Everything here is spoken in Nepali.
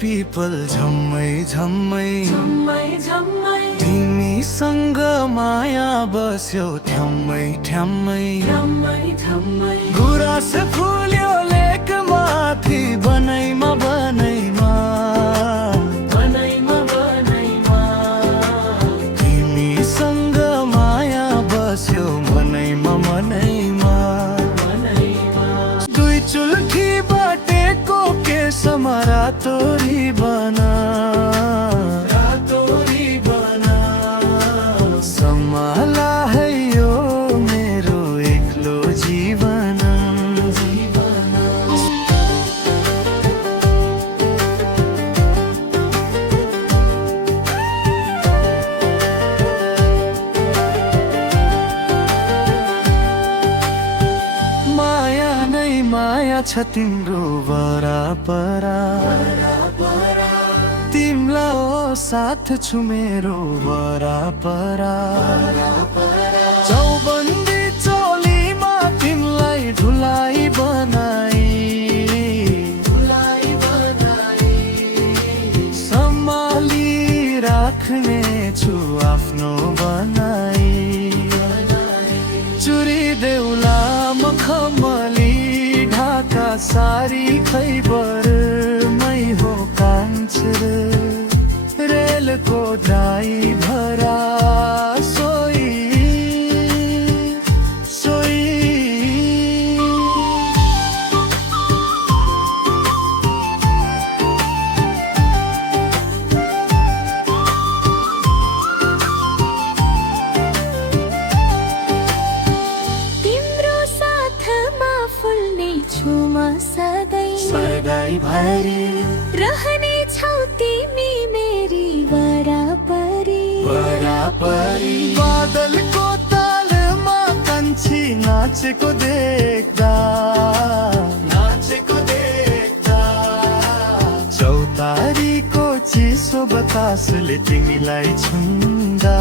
पिपल झम्मै झम्मै झम्मै झम्मै तिमीसँग माया बस्यो ठ्याम्मै ठ्याम्मै ठम्मै ठम्मै गुराँस फुल्यो लेक माथि बनैमा बनैमा बनैमा बनैमा तिमीसँग माया बस्यो मनैमा मनैमा बनैमा दुई चुल्ठी बाटेको केसमा रातोरी बना रातोरी बना सम्हाला है यो मेरो एक्लो जीवन माया नै माया छ तिम्रो बराबरा तिमला ओ साथ छु मेरो बराबरा चौबन्दी चोलीमा तिमलाई ढुलाई बनाई सम्हाली राख्ने छु आफ्नो बनाई चुरी देउला मखमली ढाका सारी खैबर मै हो कान्छर रेलको ड्राइभरा सोई सोई तिम्रो साथमा फुल्ने छु म सधैँ सधैँभरि रहने छौ तिमी मेरी बराबरी बराबरी बादलको तालमा कान्छी नाचेको देख्दा चौतारीको चिसो बतासले तिमीलाई छुन्दा